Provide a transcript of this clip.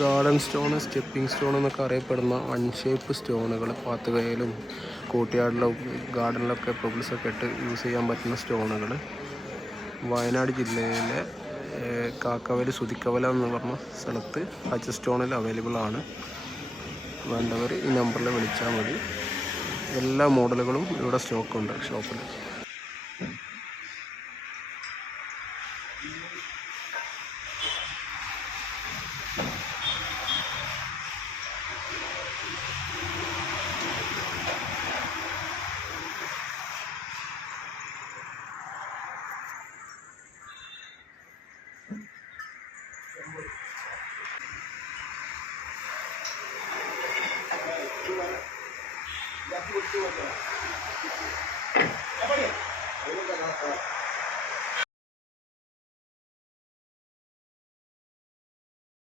Garden stone, stepping stone എന്നൊക്കെ അറിയപ്പെടുന്ന അൺഷേപ്പ് സ്റ്റോണുകൾ പാത്തുകയിലും കൂട്ടിയാടിലും ഗാർഡനിലൊക്കെ പെബിൾസൊക്കെ ഇട്ട് യൂസ് ചെയ്യാൻ പറ്റുന്ന സ്റ്റോണുകൾ വയനാട് ജില്ലയിലെ കാക്കവല സുതിക്കവല എന്ന് പറഞ്ഞ സ്ഥലത്ത് ഹച്ച് സ്റ്റോണിൽ അവൈലബിൾ ആണ്. വേണ്ടവർ ഈ നമ്പറിൽ വിളിച്ചാൽ മതി. എല്ലാ മോഡലുകളും ഇവിടെ സ്റ്റോക്കുണ്ട് ഷോപ്പിൽ. Ya,